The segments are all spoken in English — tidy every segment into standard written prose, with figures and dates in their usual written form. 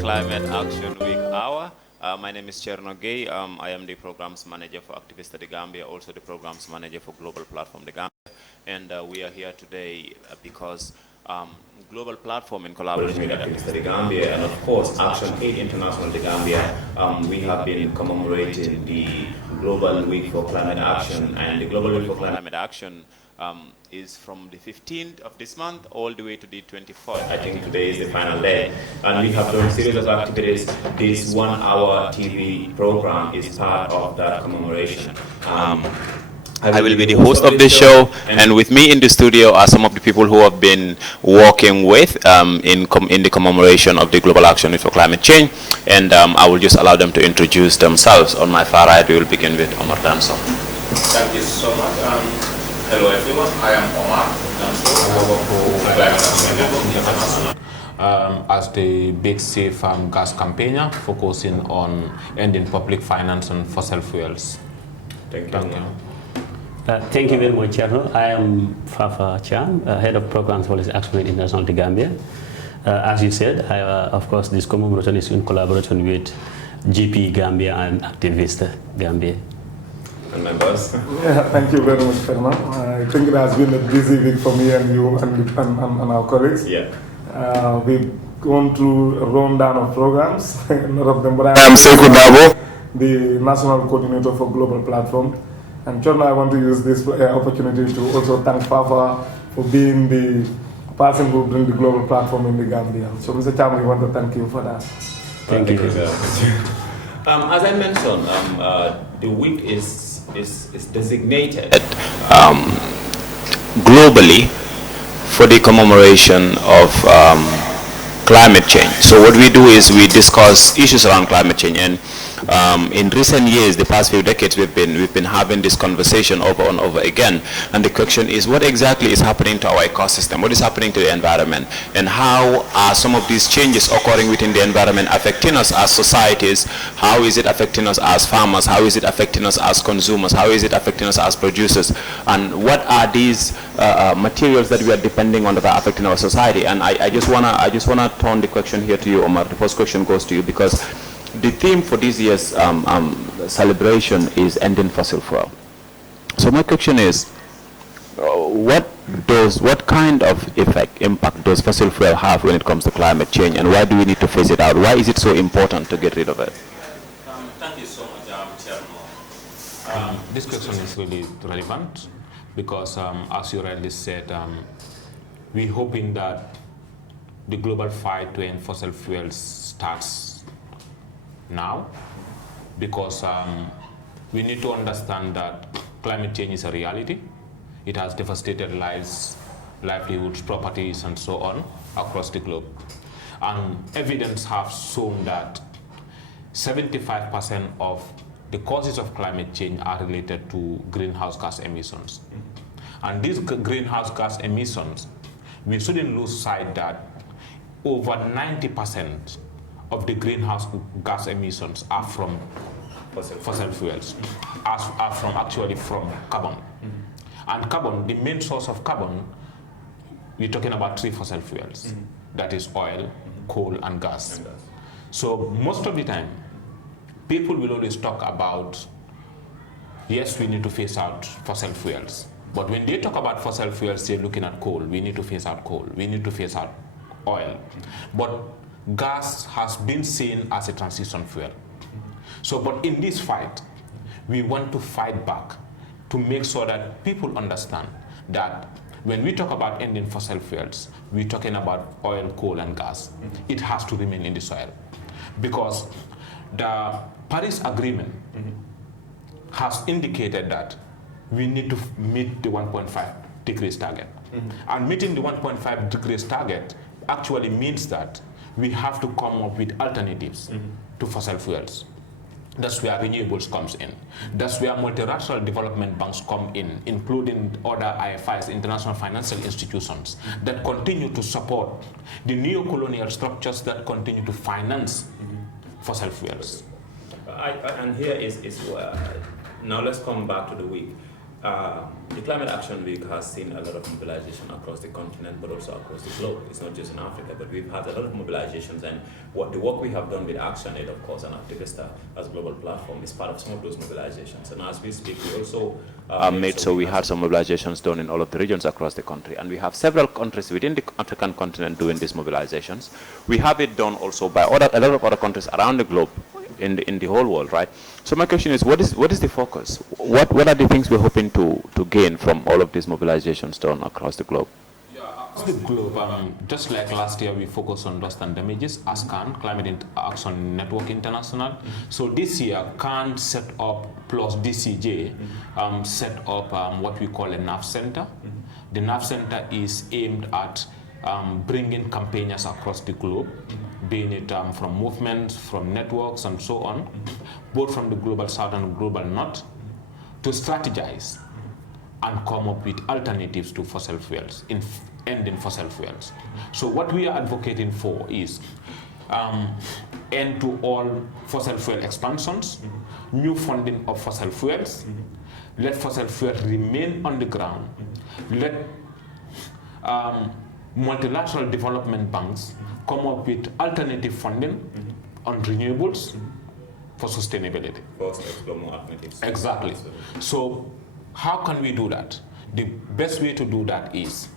Climate Action Week Hour. My name is Cherno Gay. I am the Programs Manager for Activist The Gambia, also the Programs Manager for Global Platform The Gambia. And we are here today because Global Platform in collaboration with Activist The Gambia and of course Action Aid International The Gambia, we have been commemorating the Global Week for Climate Action, and the Global Week for Climate Action is from the 15th of this month all the way to the 24th. I think today is the final day. And we have done a series of activities. This 1 hour TV program is part of that commemoration. I will be the host of this show, and with me in the studio are some of the people who have been working with in the commemoration of the Global Action Week for Climate Change, and I will just allow them to introduce themselves. On my far right, we will begin with Omar Danso. Thank you so much. Hello everyone, I am Omar Danso. I work for Climate Action Network International as the Big Safe Gas campaigner, focusing on ending public finance on fossil fuels. Thank you. Thank you very much, Cherno. I am Fafa Chan, Head of Programs for Action Aid International The Gambia. As you said, of course, this commemoration is in collaboration with GP Gambia and Activist Gambia. And my boss. Yeah, thank you very much, Fernand. I think it has been a busy week for me and you and our colleagues. Yeah. We've gone through a rundown of programs, a lot of them, but I'm Sekou Dabo, the National Coordinator for Global Platform. And Chorna, I want to use this opportunity to also thank Fafa for being the person who brings the Global Platform in the Gambia. So, Mr. Chairman, we want to thank you for that. Thank you. As I mentioned, the week is designated globally for the commemoration of climate change. So what we do is we discuss issues around climate change, and in recent years, the past few decades, we've been having this conversation over and over again. And the question is, what exactly is happening to our ecosystem? What is happening to the environment? And how are some of these changes occurring within the environment affecting us as societies? How is it affecting us as farmers? How is it affecting us as consumers? How is it affecting us as producers? And what are these materials that we are depending on that are affecting our society? And I just wanna turn the question here to you, Omar. The first question goes to you, because the theme for this year's celebration is ending fossil fuel. So my question is, what kind of impact does fossil fuel have when it comes to climate change, and why do we need to phase it out? Why is it so important to get rid of it? Thank you so much, Chairman. This question is really relevant because, as you rightly said, we're hoping that the global fight to end fossil fuels starts now, because we need to understand that climate change is a reality. It has devastated lives, livelihoods, properties, and so on across the globe. And evidence has shown that 75% of the causes of climate change are related to greenhouse gas emissions. And these greenhouse gas emissions, we shouldn't lose sight that over 90% of the greenhouse gas emissions are from fossil fuels, are from carbon. And carbon, the main source of carbon, we're talking about 3 fossil fuels. That is oil, coal, and gas. So most of the time, people will always talk about, yes, we need to phase out fossil fuels. But when they talk about fossil fuels, they're looking at coal. We need to phase out coal. We need to phase out oil. But gas has been seen as a transition fuel. So, but in this fight, we want to fight back to make sure that people understand that when we talk about ending fossil fuels, we're talking about oil, coal, and gas. It has to remain in the soil, because the Paris Agreement has indicated that we need to meet the 1.5 degrees target. And meeting the 1.5 degrees target actually means that we have to come up with alternatives to fossil fuels. That's where renewables comes in. That's where multilateral development banks come in, including other IFIs, international financial institutions, that continue to support the neo-colonial structures that continue to finance fossil fuels. And here is now let's come back to the week. The Climate Action Week has seen a lot of mobilization across the continent, but also across the globe. It's not just in Africa, but we've had a lot of mobilizations, and the work we have done with ActionAid, of course, and Activista as a global platform is part of some of those mobilizations. And as we speak, we also we had some mobilizations done in all of the regions across the country, and we have several countries within the African continent doing these mobilizations. We have it done also by a lot of other countries around the globe, in the whole world, right? So my question is, what is the focus? What are the things we're hoping to gain from all of these mobilizations done across the globe? Across the globe, just like last year, we focused on dust and damages, ASCAN, Climate Action Network International. So this year, CAN set up plus DCJ set up what we call a NAV Center. The NAV Center is aimed at bringing campaigners across the globe, being it from movements, from networks, and so on, both from the global south and global north, to strategize and come up with alternatives to fossil fuels, in ending fossil fuels. So what we are advocating for is end to all fossil fuel expansions, new funding of fossil fuels, let fossil fuels remain on the ground, let multilateral development banks come up with alternative funding on renewables for sustainability. For us to explore more alternatives. Exactly. So how can we do that? The best way to do that is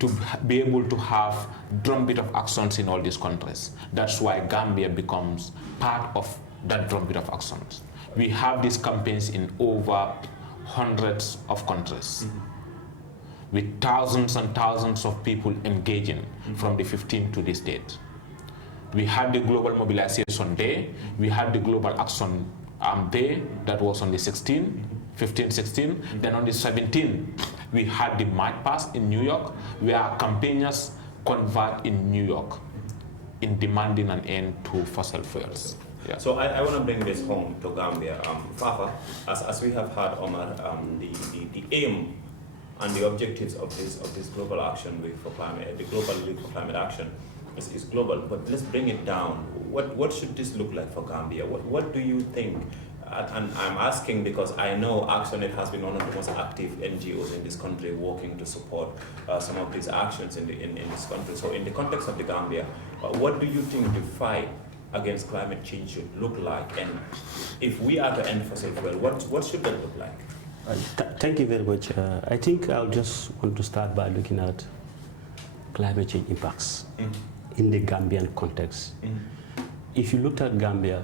to be able to have drumbeat of actions in all these countries. That's why Gambia becomes part of that drumbeat of actions. We have these campaigns in over hundreds of countries, with thousands and thousands of people engaging from the 15th to this date. We had the Global Mobilization Day, we had the Global Action Day, that was on the 16th, 15, 16. Then on the 17th, we had the March Past in New York, where campaigners convert in New York in demanding an end to fossil fuels. Yeah. So I want to bring this home to Gambia. Fafa, as we have heard, Omar, the aim and the objectives of this Global Action Week for Climate, the Global League for Climate Action, is global. But let's bring it down. What should this look like for Gambia? What do you think? And I'm asking because I know ActionAid has been one of the most active NGOs in this country working to support some of these actions in this country. So in the context of the Gambia, what do you think the fight against climate change should look like? And if we are to end fossil fuel, what should that look like? Thank you very much. I think I'll just want to start by looking at climate change impacts in the Gambian context. If you looked at Gambia,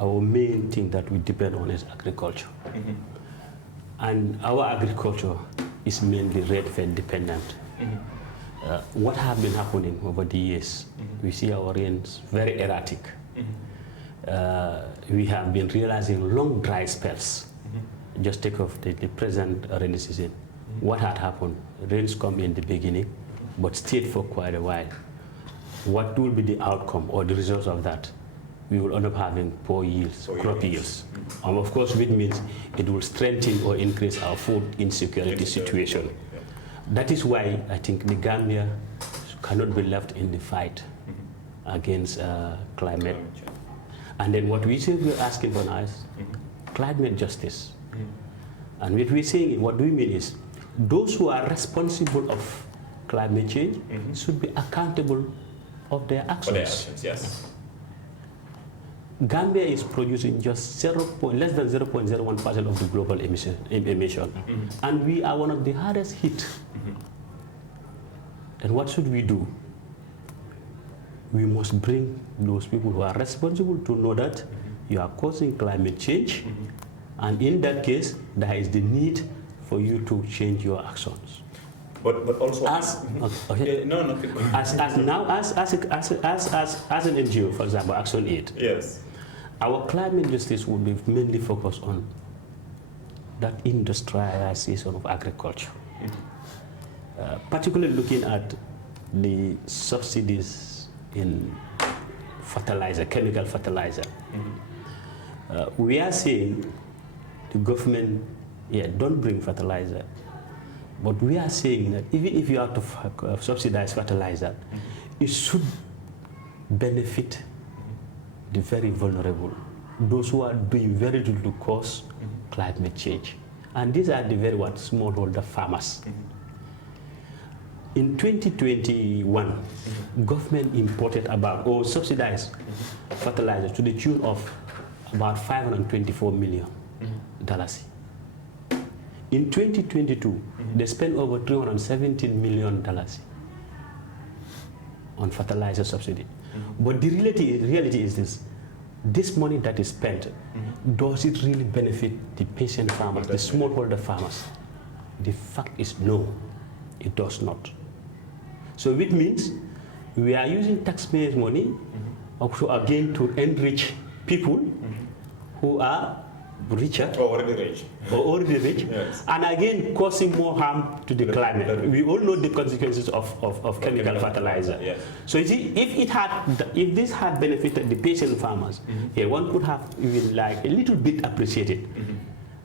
our main thing that we depend on is agriculture. And our agriculture is mainly rainfall dependent. What has been happening over the years, we see our rains very erratic. We have been realizing long dry spells. Just take off the present rainy season. What had happened? Rains come in the beginning, but stayed for quite a while. What will be the outcome or the results of that? We will end up having poor yields, crop yields. Of course, which means it will strengthen or increase our food insecurity situation. That is why I think the Gambia cannot be left in the fight against climate. And then what we say we're asking for now is climate justice. And what we're saying, what we mean is, those who are responsible of climate change should be accountable of their actions. For their actions, yes. Gambia is producing just less than 0.01% of the global emission. And we are one of the hardest hit. Then what should we do? We must bring those people who are responsible to know that you are causing climate change. And in that case, there is the need for you to change your actions. But also as an NGO, for example, ActionAid. Yes. Our climate justice will be mainly focused on that industrialization of agriculture, particularly looking at the subsidies in fertilizer, chemical fertilizer. We are saying the government, don't bring fertilizer, but we are saying that even if you have to subsidize fertilizer, it should benefit the very vulnerable, those who are doing very little to cause climate change. And these are the very smallholder farmers. In 2021, government imported about or subsidized fertilizer to the tune of about $524 million. In 2022, they spent over $317 million on fertilizer subsidy. But the reality is this money that is spent, does it really benefit the peasant farmers, the smallholder farmers? The fact is no, it does not. So which means we are using taxpayers' money also again to enrich people who are richer or already rich, yes. And again causing more harm to the climate. We all know the consequences of chemical fertilizer. Yes. So you see, if this had benefited the peasant farmers, one could have even like a little bit appreciated.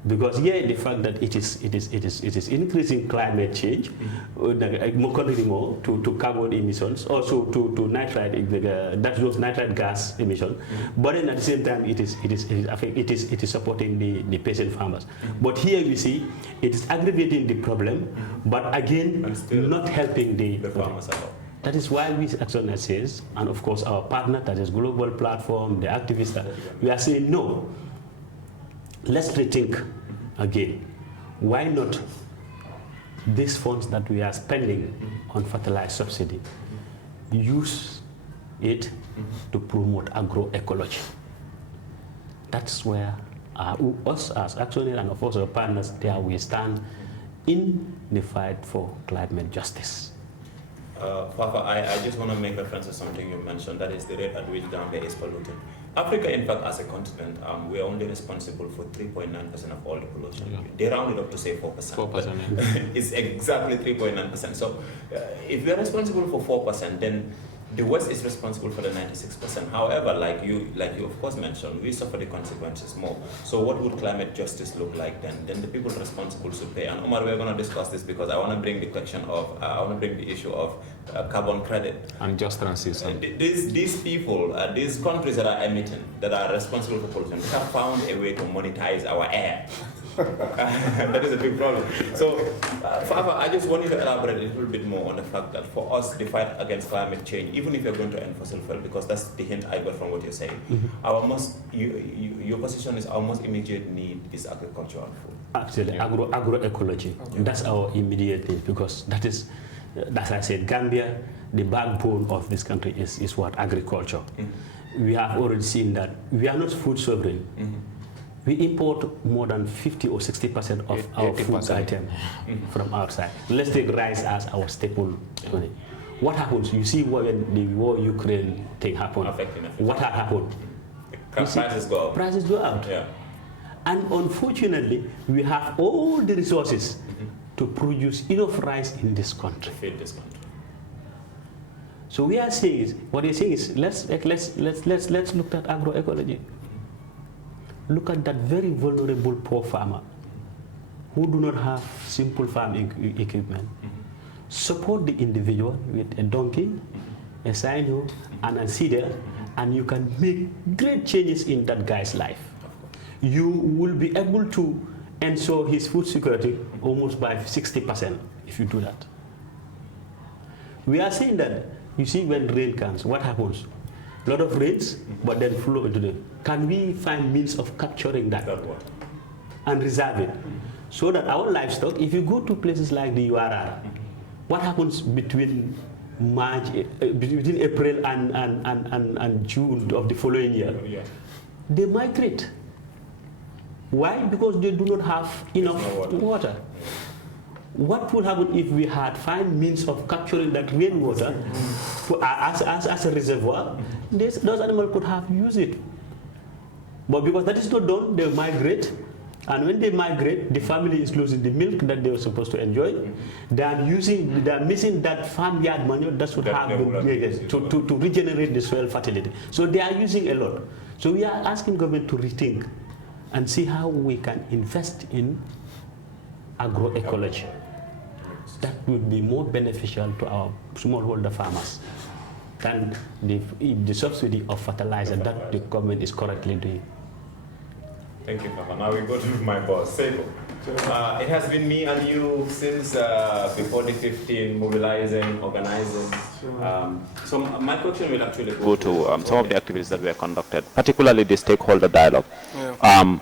Because the fact that it is increasing climate change, more to carbon emissions, also to nitrate, those nitrate gas emissions. But then at the same time, it is supporting the peasant farmers. But here we see it is aggravating the problem, but again not helping the farmers at all. That is why we Axon says, and of course our partner, that is Global Platform, the activists, we are saying no. Let's rethink again. Why not these funds that we are spending on fertilizer subsidy, use it to promote agroecology? That's where us as Axon and of course our partners, there we stand in the fight for climate justice. Fafa, I just want to make reference to something you mentioned, that is the rate at which Gambia is polluted. Africa, in fact, as a continent, we are only responsible for 3.9% of all the pollution. Yeah. They round it up to say 4%. 4%. It's exactly 3.9%. So if we are responsible for 4%, then the West is responsible for the 96%. However, like you of course mentioned, we suffer the consequences more. So what would climate justice look like then? Then the people responsible should pay. And Omar, we're going to discuss this because I want to bring the question of, I want to bring the issue of carbon credit. And just transition. These people, these countries that are emitting, that are responsible for pollution, have found a way to monetize our air. That is a big problem. So, Fafa, I just want you to elaborate a little bit more on the fact that for us, the fight against climate change, even if you're going to end fossil fuel, because that's the hint I got from what you're saying, your position is our most immediate need is agriculture and food. Actually, agroecology. Okay. That's our immediate need, because that is, as I said, Gambia, the backbone of this country is what? Agriculture. We have already seen that we are not food sovereign. We import more than 50 or 60% of our food items from outside. Let's take rice as our staple. What happens? You see when the war Ukraine thing happened. What had happened? Prices go up. Prices go up. Yeah. And unfortunately, we have all the resources to produce enough rice in this country. Feed this country. So we are saying, what we're saying is, let's look at agroecology. Look at that very vulnerable poor farmer who do not have simple farm equipment. Support the individual with a donkey, a silo, and a seeder, and you can make great changes in that guy's life. You will be able to ensure his food security almost by 60% if you do that. We are saying that, you see, when rain comes, what happens? A lot of rains, but then flow into the. Can we find means of capturing that and reserve it, so that our livestock, if you go to places like the URR, what happens between between April and June of the following year? They migrate. Why? Because they do not have enough water. What would happen if we had find means of capturing that rainwater as a reservoir? Those animals could have used it. But because that is not done, they migrate. And when they migrate, the family is losing the milk that they were supposed to enjoy. They are missing that farmyard manure that should have been to regenerate the soil fertility. So they are using a lot. So we are asking government to rethink and see how we can invest in agroecology. That would be more beneficial to our smallholder farmers than the subsidy of fertilizer that the government is currently doing. Thank you, Papa. Now we go to my boss, Sebo. It has been me and you since before the 15, mobilizing, organizing. So my question will actually go to some of the activities that were conducted, particularly the stakeholder dialogue. Yeah.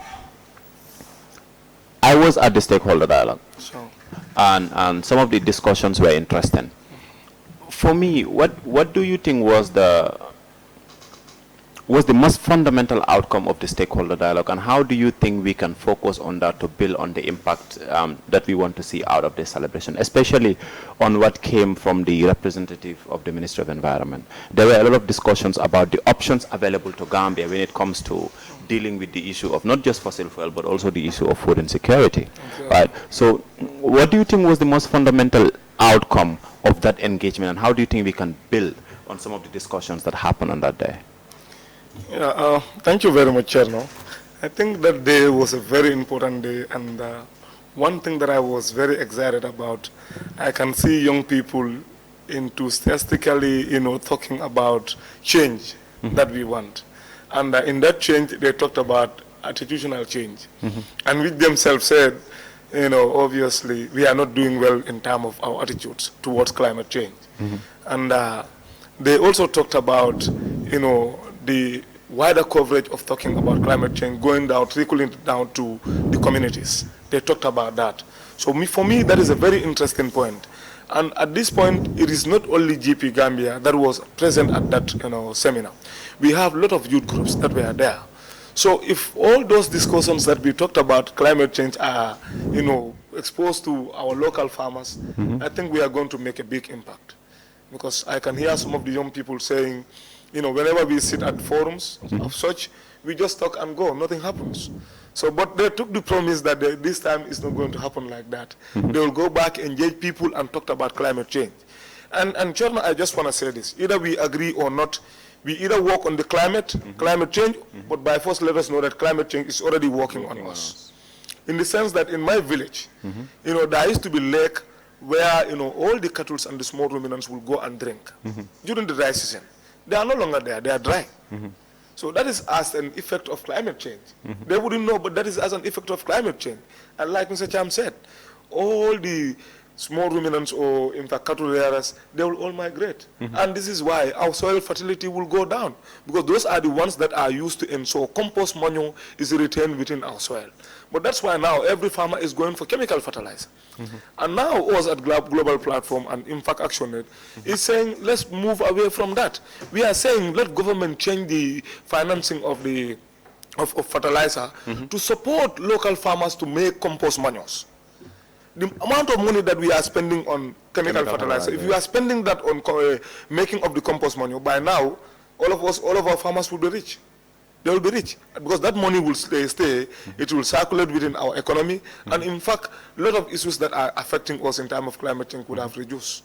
I was at the stakeholder dialogue, So, and some of the discussions were interesting. For me, what do you think was the most fundamental outcome of the stakeholder dialogue, and how do you think we can focus on that to build on the impact that we want to see out of this celebration, especially on what came from the representative of the Ministry of Environment? There were a lot of discussions about the options available to Gambia when it comes to dealing with the issue of not just fossil fuel, but also the issue of food insecurity, right? So what do you think was the most fundamental outcome of that engagement, and how do you think we can build on some of the discussions that happened on that day? yeah, thank you very much, Cherno. I think that day was a very important day, and one thing that I was very excited about, I can see young people enthusiastically, talking about change that we want. And in that change, they talked about attitudinal change, and which themselves said, obviously, we are not doing well in terms of our attitudes towards climate change. And they also talked about, the wider coverage of talking about climate change going down, trickling down to the communities. They talked about that. So for me, that is a very interesting point. And at this point, it is not only GP Gambia that was present at that seminar. We have a lot of youth groups that were there. So if all those discussions that we talked about climate change are, exposed to our local farmers, I think we are going to make a big impact. Because I can hear some of the young people saying, whenever we sit at forums of such, we just talk and go, nothing happens. So, but they took the promise that this time it's not going to happen like that. They will go back, engage people, and talk about climate change. And Chorna, I just want to say this. Either we agree or not, we either work on the climate change, but by force let us know that climate change is already working on us. In the sense that in my village, there used to be lake where, all the cattle and the small ruminants will go and drink during the dry season. They are no longer there, they are dry. So that is as an effect of climate change. They wouldn't know, but that is as an effect of climate change. And like Mr. Cham said, all the small ruminants or in fact cattle rearers, they will all migrate. And this is why our soil fertility will go down, because those are the ones that are used to ensure compost manure is retained within our soil. But that's why now every farmer is going for chemical fertilizer. And now us at Global Platform and Impact Action is saying, let's move away from that. We are saying, let government change the financing of the fertilizer to support local farmers to make compost manures. The amount of money that we are spending on chemical fertilizer, if you are spending that on making of the compost manure, by now, all of our farmers will be rich. They will be rich, because that money will stay, it will circulate within our economy, and in fact, a lot of issues that are affecting us in terms of climate change would have reduced.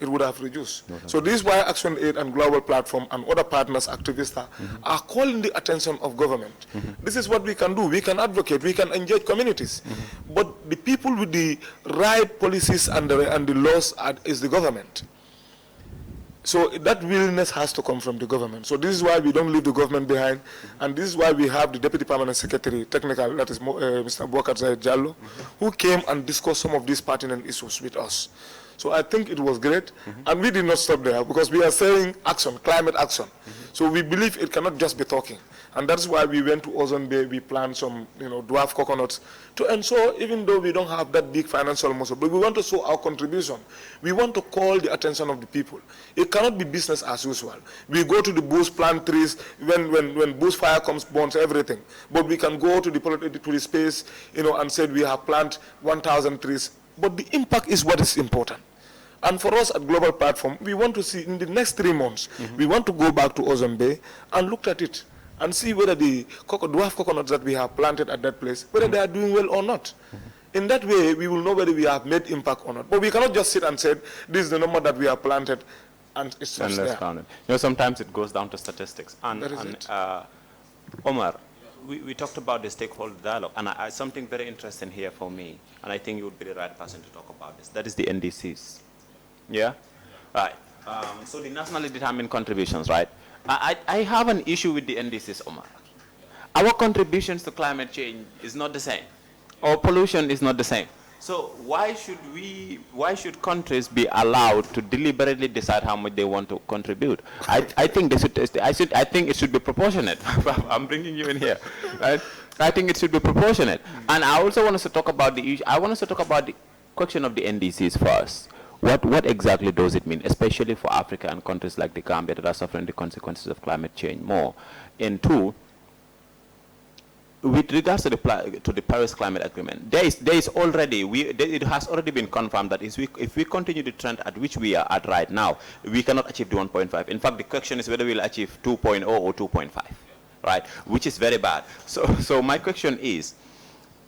It would have reduced. So this is why Action Aid and Global Platform and other partners, activists, are calling the attention of government. This is what we can do. We can advocate, we can engage communities. But the people with the right policies and the laws is the government. So that willingness has to come from the government. So this is why we don't leave the government behind, and this is why we have the Deputy Permanent Secretary, Technical, that is Mr. Boubacar Zahid Jallo, who came and discussed some of these pertinent issues with us. So I think it was great, and we did not stop there, because we are saying action, climate action. So we believe it cannot just be talking. And that's why we went to Ozone Bay, we planted some dwarf coconuts to ensure, even though we don't have that big financial muscle, but we want to show our contribution. We want to call the attention of the people. It cannot be business as usual. We go to the bush, plant trees, when bush fire comes, burns everything. But we can go to the space, and say we have planted 1,000 trees. But the impact is what is important. And for us at Global Platform, we want to see in the next 3 months, we want to go back to Ozone Bay and look at it and see whether the dwarf coconuts that we have planted at that place, whether they are doing well or not. In that way, we will know whether we have made impact or not. But we cannot just sit and say, this is the number that we have planted, and it's just there. Sometimes it goes down to statistics. And Omar, we talked about the stakeholder dialogue, and something very interesting here for me, and I think you would be the right person to talk about this. That is the NDCs. Yeah? Right. So the nationally determined contributions, right? I have an issue with the NDCs, Omar. Our contributions to climate change is not the same. or pollution is not the same. So why should countries be allowed to deliberately decide how much they want to contribute? I think I think it should be proportionate. I'm bringing you in here, right? I think it should be proportionate. And I also want us to talk about the question of the NDCs first. What exactly does it mean, especially for Africa and countries like the Gambia that are suffering the consequences of climate change more? And two, with regards to the Paris Climate Agreement, it has already been confirmed that if we continue the trend at which we are at right now, we cannot achieve the 1.5. In fact, the question is whether we'll achieve 2.0 or 2.5, right? Which is very bad. So my question is,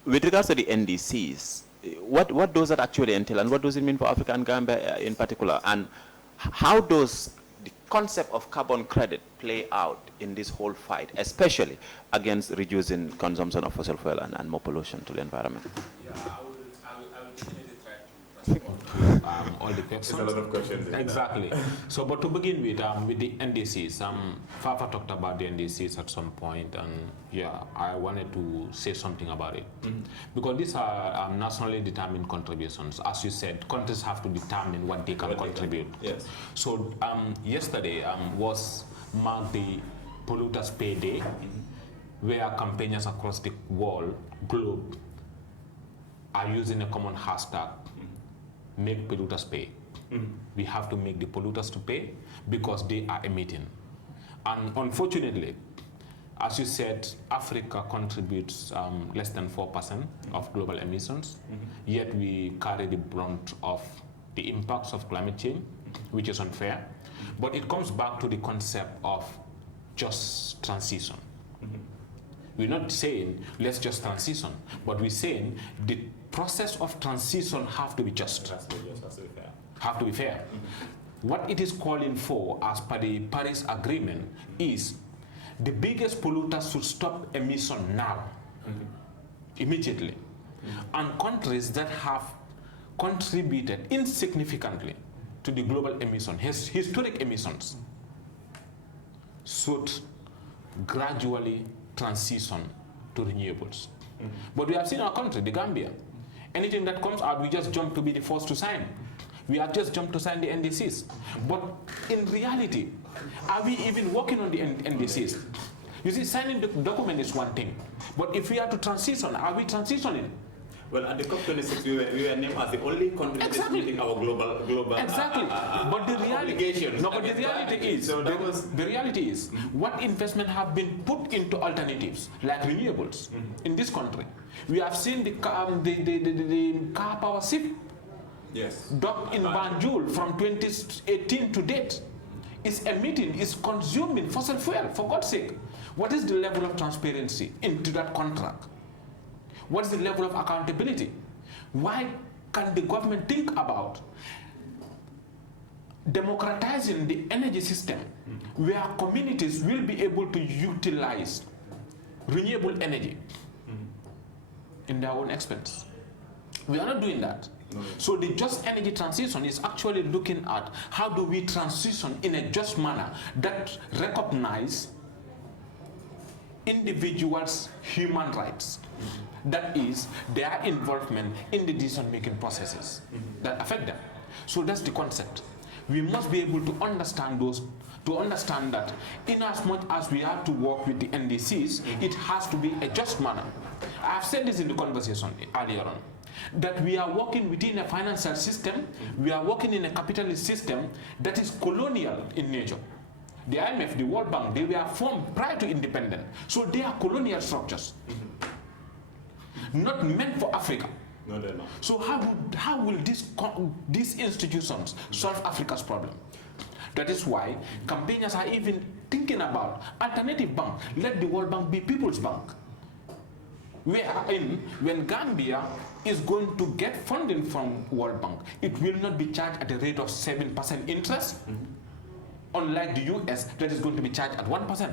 with regards to the NDCs, what does that actually entail, and what does it mean for Africa and Gambia in particular, and how does the concept of carbon credit play out in this whole fight, especially against reducing consumption of fossil fuel and more pollution to the environment? Yeah, I will definitely try to respond to all the questions. There's a lot of questions. Exactly. So, but to begin with the NDCs, Fafa talked about the NDCs at some point, and yeah, I wanted to say something about it. Because these are nationally determined contributions. As you said, countries have to determine what they can contribute. Yes. So yesterday was marked the Polluters Pay Day, where campaigners across the globe are using a common hashtag, make polluters pay. We have to make the polluters to pay because they are emitting. And unfortunately, as you said, Africa contributes less than 4% of global emissions, yet we carry the brunt of the impacts of climate change, which is unfair. But it comes back to the concept of just transition. We're not saying let's just transition, but we're saying the process of transition have to be just. Have to be fair. What it is calling for, as per the Paris Agreement, is the biggest polluters should stop emission now, immediately. And countries that have contributed insignificantly to the global emission, historic emissions, should gradually transition to renewables. But we have seen our country, the Gambia, anything that comes out, we just jump to be the first to sign. We have just jumped to sign the NDCs. But in reality, are we even working on the NDCs? You see, signing the document is one thing. But if we are to transition, are we transitioning? Well, at the COP26, we were named as the only country that is meeting our global exactly. But the reality, obligations. no, but the reality is, so the reality is, what investment have been put into alternatives like renewables in this country? We have seen the car power ship docked in Banjul from 2018 to date. Is emitting, is consuming fossil fuel, for God's sake. What is the level of transparency into that contract? What is the level of accountability? Why can the government think about democratizing the energy system where communities will be able to utilize renewable energy in their own expense? We are not doing that. So the just energy transition is actually looking at how do we transition in a just manner that recognize individuals' human rights. That is their involvement in the decision-making processes that affect them. So that's the concept. We must be able to understand those, to understand that in as much as we have to work with the NDCs, it has to be a just manner. I have said this in the conversation earlier on, that we are working within a financial system, we are working in a capitalist system that is colonial in nature. The IMF, the World Bank, they were formed prior to independence. So they are colonial structures, not meant for Africa. No, they're not. So how will these institutions solve Africa's problem? That is why campaigners are even thinking about alternative bank. Let the World Bank be People's Bank. Wherein, when Gambia is going to get funding from World Bank, it will not be charged at a rate of 7% interest, unlike the US that is going to be charged at 1%.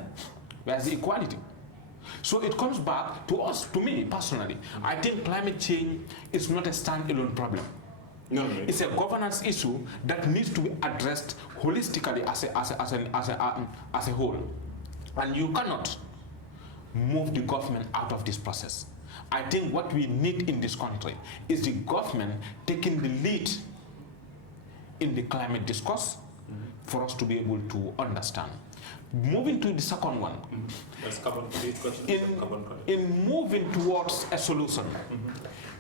Where's the equality? So it comes back to us, to me personally. I think climate change is not a standalone problem. No. It's a governance issue that needs to be addressed holistically as a whole. And you cannot move the government out of this process. I think what we need in this country is the government taking the lead in the climate discourse for us to be able to understand. Moving to the second one, in moving towards a solution,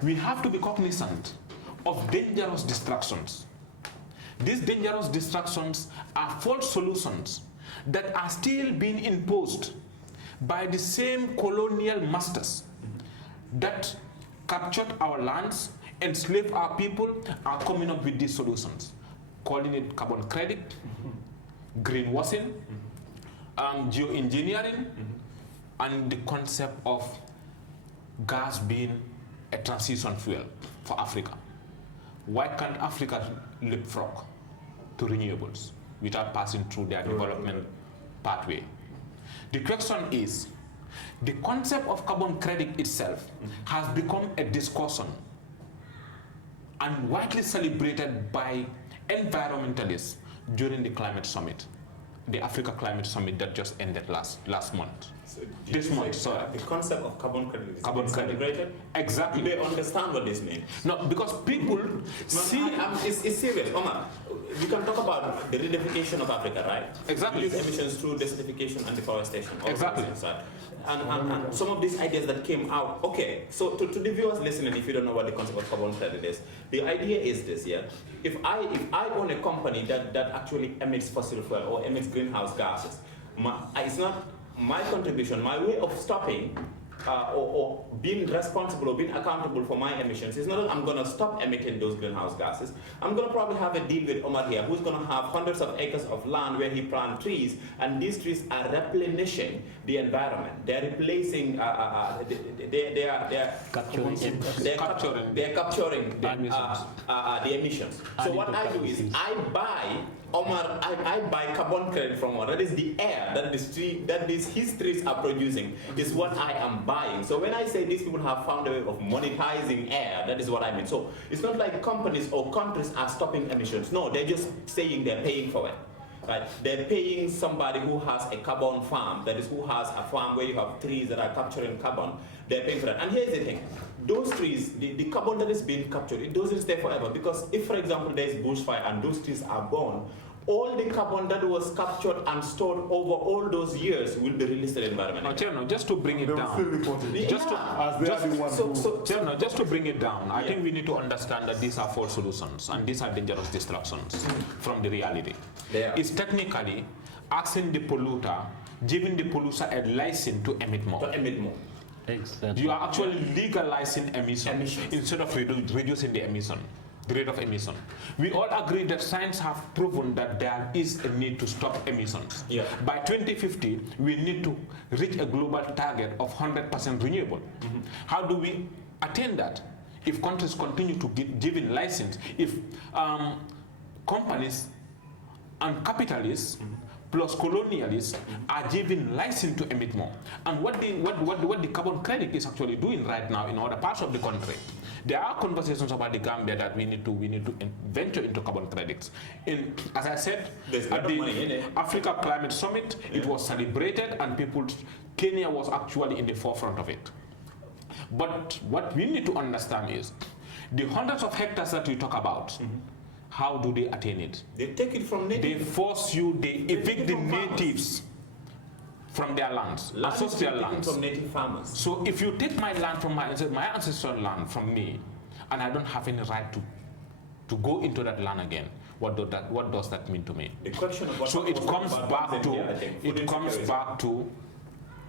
we have to be cognizant of dangerous distractions. These dangerous distractions are false solutions that are still being imposed by the same colonial masters that captured our lands, enslaved our people, are coming up with these solutions, calling it carbon credit, greenwashing, geoengineering, and the concept of gas being a transition fuel for Africa. Why can't Africa leapfrog to renewables without passing through their development pathway? The question is, the concept of carbon credit itself has become a discussion and widely celebrated by environmentalists during the climate summit, the Africa Climate Summit that just ended last month. So this month, sorry. The concept of carbon credit is celebrated? Exactly. Do they understand what this means? No, because people see... It's serious, Omar. We can talk about the redefication of Africa, right? Exactly. Reduce emissions through desertification and deforestation. Exactly. And some of these ideas that came out. Okay, so to the viewers listening, if you don't know what the concept of carbon credit is, the idea is this, yeah? If I own a company that actually emits fossil fuel or emits greenhouse gases, it's not my contribution, my way of stopping or being responsible or being accountable for my emissions. It's not that I'm going to stop emitting those greenhouse gases. I'm going to probably have a deal with Omar here, who's going to have hundreds of acres of land where he plants trees, and these trees are replenishing the environment. They're replacing, they're capturing the emissions. So what I do is I buy carbon credit from Omar. That is the air that his trees are producing is what I am buying. So when I say these people have found a way of monetizing air, that is what I mean. So it's not like companies or countries are stopping emissions. No, they're just saying they're paying for it. Right? They're paying somebody who has a carbon farm, that is, who has a farm where you have trees that are capturing carbon. They're paying for that. And here's the thing. Those trees, the carbon that is being captured, it doesn't stay forever. Because if, for example, there is bushfire and those trees are gone, all the carbon that was captured and stored over all those years will be released to the environment. No, Chairman, just to bring it down. Just to bring it down, I think we need to understand that these are false solutions and these are dangerous distractions from the reality. It's technically asking the polluter, giving the polluter a license to emit more. Exactly. You are actually legalizing emissions instead of reducing the emission. The rate of emission. We all agree that science have proven that there is a need to stop emissions. Yeah. By 2050, we need to reach a global target of 100% renewable. How do we attain that? If countries continue to give in license, if companies and capitalists plus colonialists are giving license to emit more. And what the carbon credit is actually doing right now in other parts of the country. There are conversations about the Gambia that we need to venture into carbon credits. As I said, at the Africa Climate Summit, it was celebrated and Kenya was actually in the forefront of it. But what we need to understand is the hundreds of hectares that we talk about, how do they attain it? They take it from natives. They force you, they evict the natives from their lands, ancestral lands. From native farmers. So if you take my land from my ancestral land from me, and I don't have any right to go into that land again, what does that mean to me? The question of what so it comes back to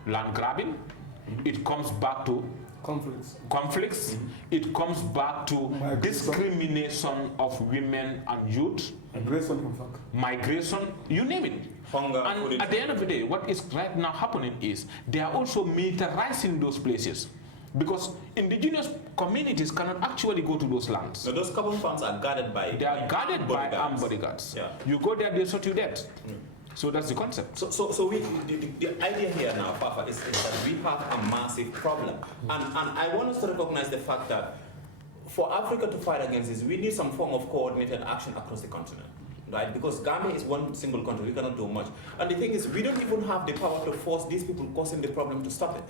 land grabbing. It comes back to conflicts. It comes back to discrimination of women and youth. Migration, you name it. Hunger, and at the end of the day, what is right now happening is they are also militarizing those places, because indigenous communities cannot actually go to those lands. So those carbon farms are guarded by armed bodyguards. Yeah. You go there, they shoot you dead. So that's the concept. So the idea here now, Fafa, is that we have a massive problem. And I want us to recognize the fact that for Africa to fight against this, we need some form of coordinated action across the continent. right? Because Gambia is one single country, we cannot do much. And the thing is, we don't even have the power to force these people causing the problem to stop it.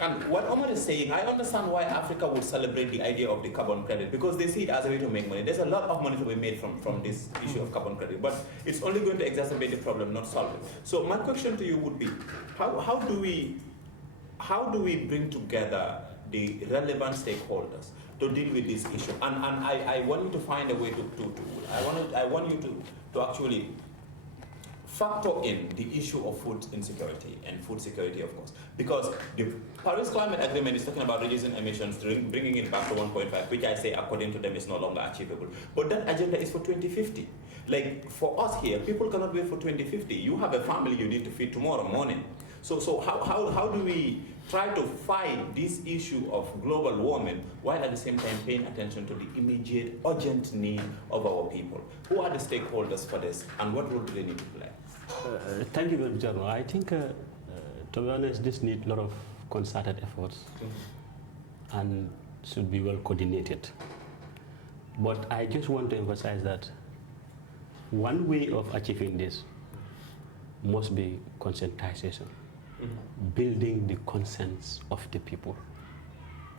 And what Omar is saying, I understand why Africa would celebrate the idea of the carbon credit, because they see it as a way to make money. There's a lot of money to be made from this issue of carbon credit, but it's only going to exacerbate the problem, not solve it. So my question to you would be, how do we bring together the relevant stakeholders to deal with this issue? And I want you to find a way I want you to actually factor in the issue of food insecurity and food security, of course, because the Paris Climate Agreement is talking about reducing emissions, bringing it back to 1.5, which I say, according to them, is no longer achievable. But that agenda is for 2050. Like, for us here, people cannot wait for 2050. You have a family you need to feed tomorrow morning. So how do we try to fight this issue of global warming while at the same time paying attention to the immediate, urgent need of our people? Who are the stakeholders for this, and what role do they need to play? Thank you very much, General. I think, to be honest, this needs a lot of concerted efforts and should be well coordinated. But I just want to emphasize that one way of achieving this must be conscientization, building the conscience of the people,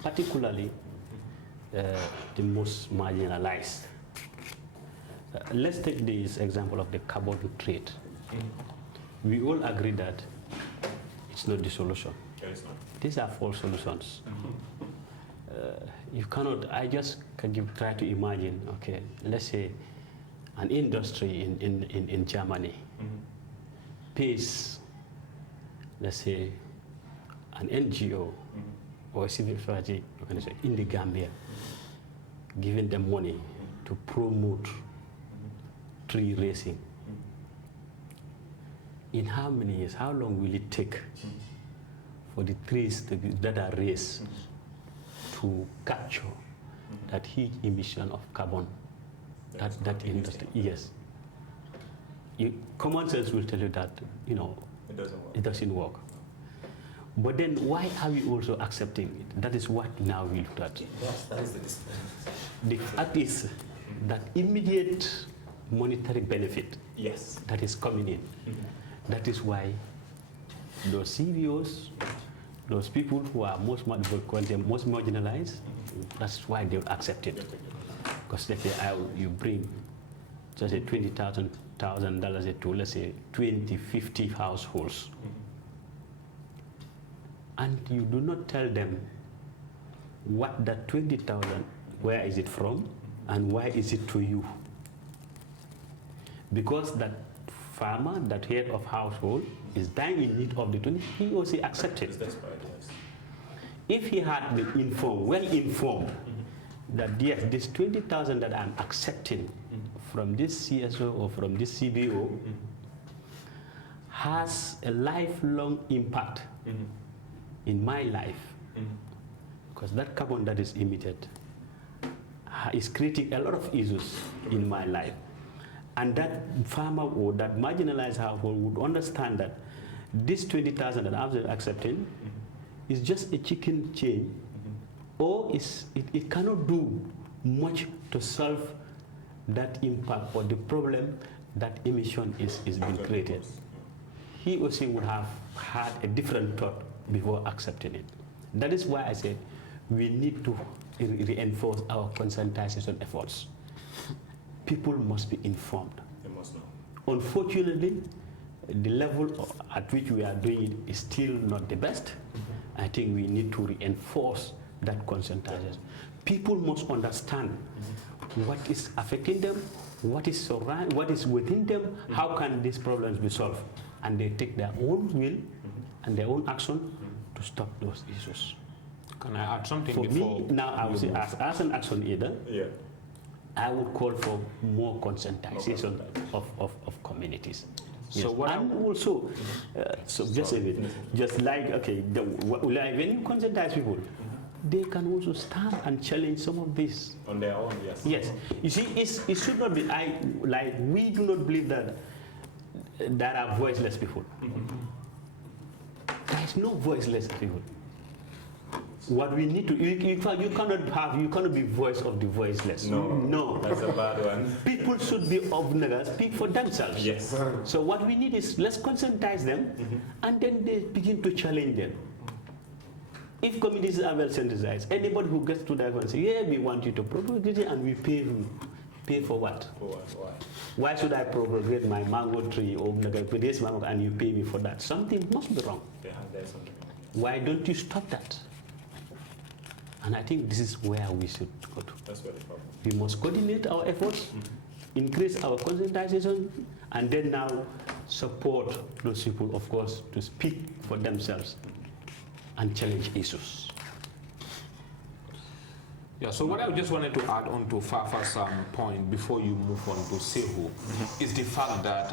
particularly the most marginalized. Let's take this example of the carbon trade. We all agree that it's not the solution. These are false solutions. You cannot, I just try to imagine, okay, let's say an industry in Germany pays, let's say, an NGO or a civil society organization in the Gambia, giving them money to promote tree raising. In how many years, how long will it take for the trees that are raised to capture that huge emission of carbon? That industry, yes. Common sense will tell you that, it doesn't work. But then why are we also accepting it? That is what now we look at. Yes, that is the discussion. The fact is that immediate monetary benefit that is coming in. That is why those CVOs, those people who are most marginalized, that's why they will accept it. Because let's say you bring, let's say $20,000 to, let's say, 20, 50 households. And you do not tell them what that 20,000, where is it from, and why is it to you? Because that farmer, that head of household, is dying in need of the 20, he also accepted. That's right, yes. If he had been well informed, that yes, this 20,000 that I'm accepting from this CSO or from this CBO has a lifelong impact in my life, because that carbon that is emitted is creating a lot of issues in my life. And that farmer or that marginalized household would understand that this 20,000 that I'm accepting is just a chicken chain, or it cannot do much to solve that impact or the problem that emission is being created. He or she would have had a different thought before accepting it. That is why I said we need to reinforce our conscientization efforts. People must be informed. They must know. Unfortunately, the level at which we are doing it is still not the best. I think we need to reinforce that conscientization. People must understand what is affecting them, what is within them, how can these problems be solved, and they take their own will and their own action to stop those issues. Can I add something For before? me, now I would say, as an action leader, I would call for more conscientization of communities. Yes. So what and also, so just a bit, just like, okay, when you conscientize people, they can also stand and challenge some of this. On their own, yes. Yes. You see, it should not be, we do not believe that there are voiceless people. There is no voiceless people. What we need to, you cannot be voice of the voiceless. No. That's a bad one. People should be speak for themselves. Yes. So what we need is let's conscientize them, and then they begin to challenge them. If communities are well sensitized, anybody who gets to that and say, yeah, we want you to propagate it, and we pay for what? For what? Why? Why should I propagate my mango tree or this mango and you pay me for that? Something must be wrong. There's something. Why don't you stop that? And I think this is where we should go to. That's very problem. We must coordinate our efforts, increase our conscientization, and then now support those people, of course, to speak for themselves and challenge issues. Yeah, so what I just wanted to add on to Fafa's point before you move on to Sehu is the fact that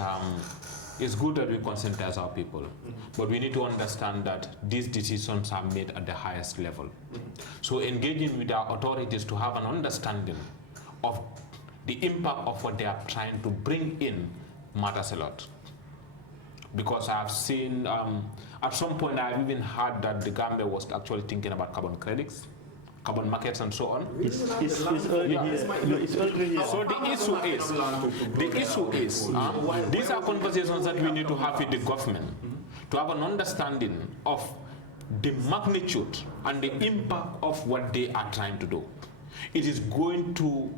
it's good that we conscientize our people, but we need to understand that these decisions are made at the highest level. So engaging with our authorities to have an understanding of the impact of what they are trying to bring in matters a lot. Because I have seen, at some point I've even heard that the Gambia was actually thinking about carbon credits, carbon markets and so on. It's already here. So the issue is, these are conversations that we need to have with the government to have an understanding of the magnitude and the impact of what they are trying to do. It is going to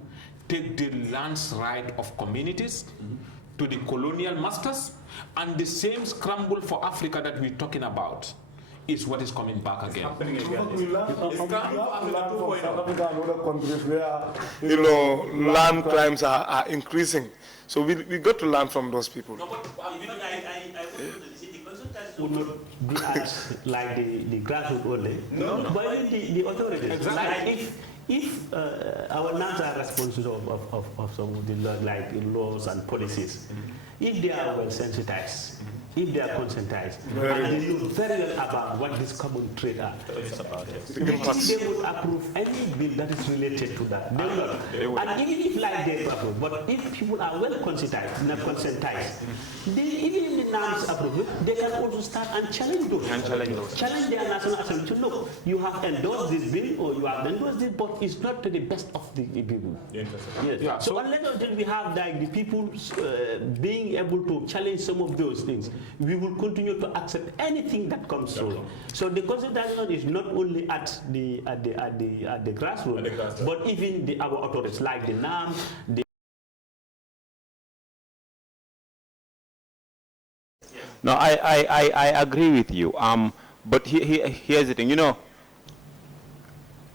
take the lands right of communities to the colonial masters, and the same scramble for Africa that we're talking about is what is coming back again. We learn from South Africa and other countries where, land crimes are increasing. So we got to learn from those people. No, but I would not be as like the grassroots only. No. But the authorities. Exactly. Like if our lands are responsible of some of the laws and policies, if they are well sensitized, if they are conscientized, and they know very well about what this common trade are, they would approve any bill that is related to that. They will not. And even if they approve, but if people are well conscientized, even if the norms approve it, they can also start and challenge those. Challenge their national assembly to look, you have endorsed this bill or you have endorsed this, but it's not to the best of the people. Yes. Yeah, so unless we have the people being able to challenge some of those things, we will continue to accept anything that comes through. So the consultation is not only at the grassroots, but even our authorities like the NAM. No, I agree with you. But here's the thing.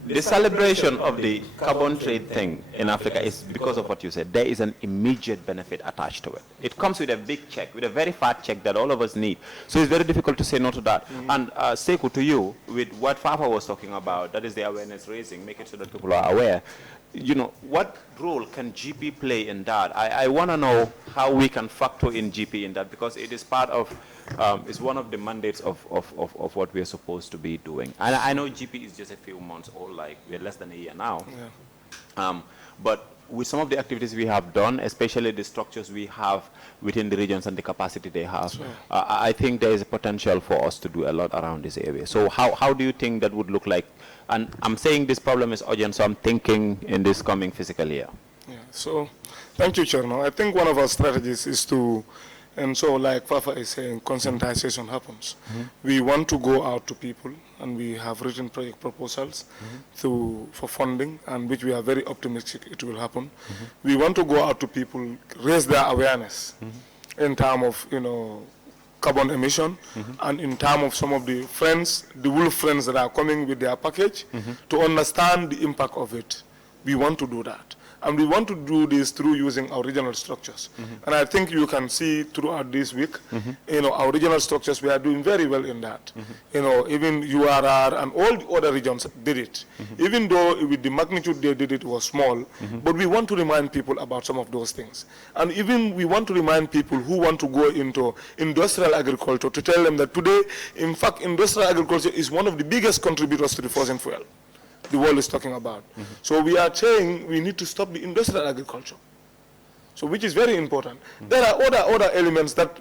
The celebration of the carbon trade thing in Africa is because of what you said. There is an immediate benefit attached to it. It comes with a big check, with a very fat check that all of us need. So it's very difficult to say no to that. And Sekou, to you, with what Fafa was talking about, that is the awareness raising, make it so that people are aware. What role can GP play in that? I want to know how we can factor in GP in that, because it is part of, it's one of the mandates of what we're supposed to be doing. And I know GP is just a few months old, we're less than a year now. Yeah. But with some of the activities we have done, especially the structures we have within the regions and the capacity they have, I think there is a potential for us to do a lot around this area. So how do you think that would look like? And I'm saying this problem is urgent, so I'm thinking in this coming fiscal year. Yeah, so thank you, Chairman. I think one of our strategies is to, and so like Fafa is saying, conscientization happens. We want to go out to people, and we have written project proposals for funding, and which we are very optimistic it will happen. We want to go out to people, raise their awareness in terms of, carbon emission, and in terms of some of the friends, the wolf friends that are coming with their package, to understand the impact of it. We want to do that. And we want to do this through using our regional structures. And I think you can see throughout this week, our regional structures, we are doing very well in that. Even URR and all the other regions did it. Even though with the magnitude they did it was small, but we want to remind people about some of those things. And even we want to remind people who want to go into industrial agriculture to tell them that today, in fact, industrial agriculture is one of the biggest contributors to the fossil fuel the world is talking about. So we are saying we need to stop the industrial agriculture. So which is very important. There are other elements that,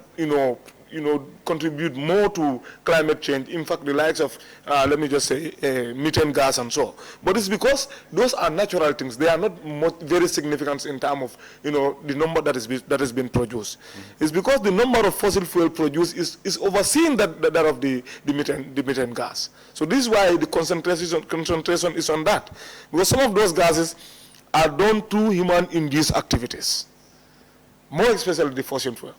contribute more to climate change. In fact, the likes of, let me just say, methane gas and so. But it's because those are natural things. They are not very significant in terms of, the number that has been produced. It's because the number of fossil fuel produced is overseeing that of the methane gas. So this is why the concentration is on that. Because some of those gases are done through human-induced activities, more especially the fossil fuel.